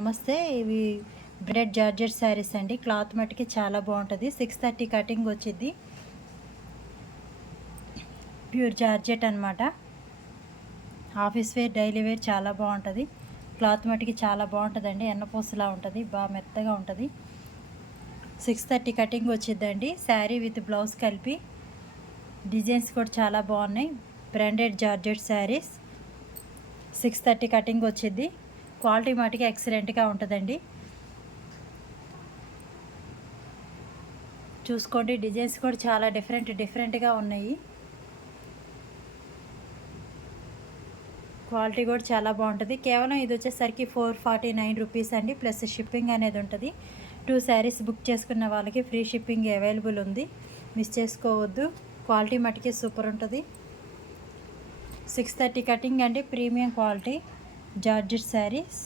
నమస్తే. ఇవి bread georgette saris అండి. క్లాత్ మట్టుకి చాలా బాగుంటుంది. 630 కటింగ్ వచ్చింది. ప్యూర్ జార్జెట్ అనమాట. ఆఫీస్ వేర్, డైలీ వేర్ చాలా బాగుంటుంది. క్లాత్ మట్టుకి చాలా బాగుంటుందండి. ఎన్నపూసలా ఉంటుంది, బాగా మెత్తగా ఉంటుంది. 630 కటింగ్ వచ్చిందండి. శారీ విత్ బ్లౌజ్ కలిపి. డిజైన్స్ కూడా చాలా బాగున్నాయి. బ్రాండెడ్ జార్జెట్ శారీస్ 630 కటింగ్ వచ్చింది. క్వాలిటీ మటుకి ఎక్సలెంట్గా ఉంటుందండి. చూసుకోండి, డిజైన్స్ కూడా చాలా డిఫరెంట్గా ఉన్నాయి. క్వాలిటీ కూడా చాలా బాగుంటుంది. కేవలం ఇది వచ్చేసరికి 449 రూపీస్ అండి. ప్లస్ షిప్పింగ్ అనేది ఉంటుంది. 2 శారీస్ బుక్ చేసుకున్న వాళ్ళకి ఫ్రీ షిప్పింగ్ అవైలబుల్ ఉంది. మిస్ చేసుకోవద్దు. క్వాలిటీ మటుకి సూపర్ ఉంటుంది. 630 కటింగ్ అండి. Premium quality georgette saris.